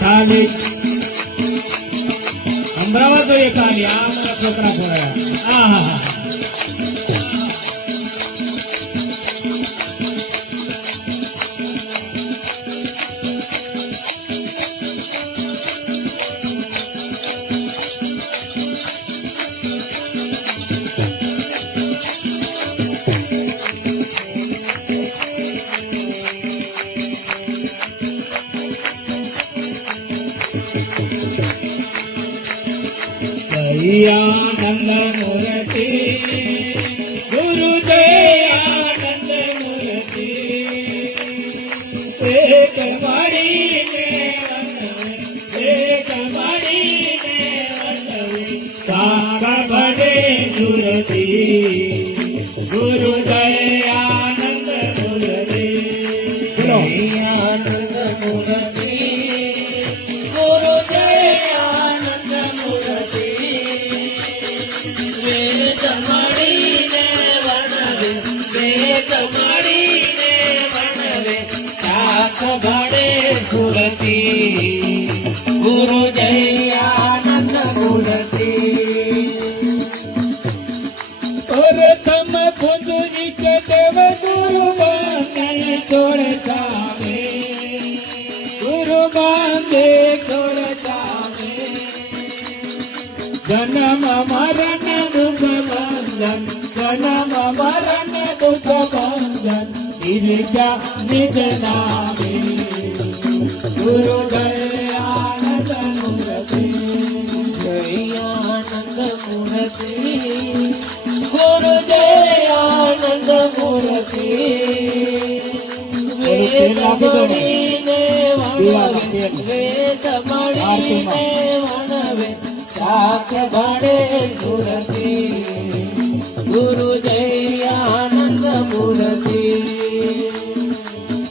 ખાલી સંભળાવા જોઈએ ખાલી આ બધા છોકરા ભરાયા. હા आनंद मूर्ति गुरुदयानंद मूर्ति एक मणि साग बड़े मूर्ति गुरुदयानंद मूर्ति आनंद मूर्ति गुरुदयानंद मूर्ति मूर्ति गुरु दयानंद मूर्ति और तम खुदरी के देव गुरु बांधे छोड़ जावे गुरु बांधे छोड़ जावे जन्म मरण दुख बंधन जन्म मरण दुख बंधन गिरजा निज नामे गुरु दयानंद मूर्ति दयानंद मूर्ति गुरु दयानंद मूर्ति वेद मणिने वणवे वेद मणिने वणवे साख बड़े मूर्ति गुरु दयानंद मूर्ति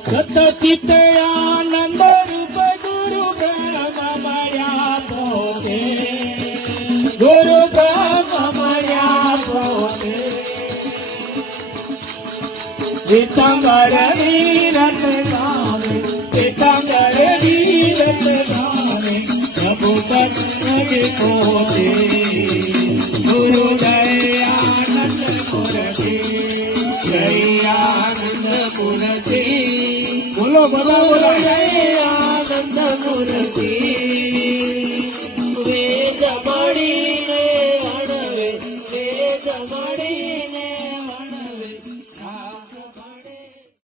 सतचित आनंद रूप गुरु ब्रह्म माया पोते गुरु ब्रह्म माया पोते पीताम्बर वीरत गावे पीताम्बर वीरत गावे प्रभु तत्व पोते गुरु दयानंद मूर्ति दयानंद मूर्ति बोलो बोलो बोलो दयानंद मूर्ति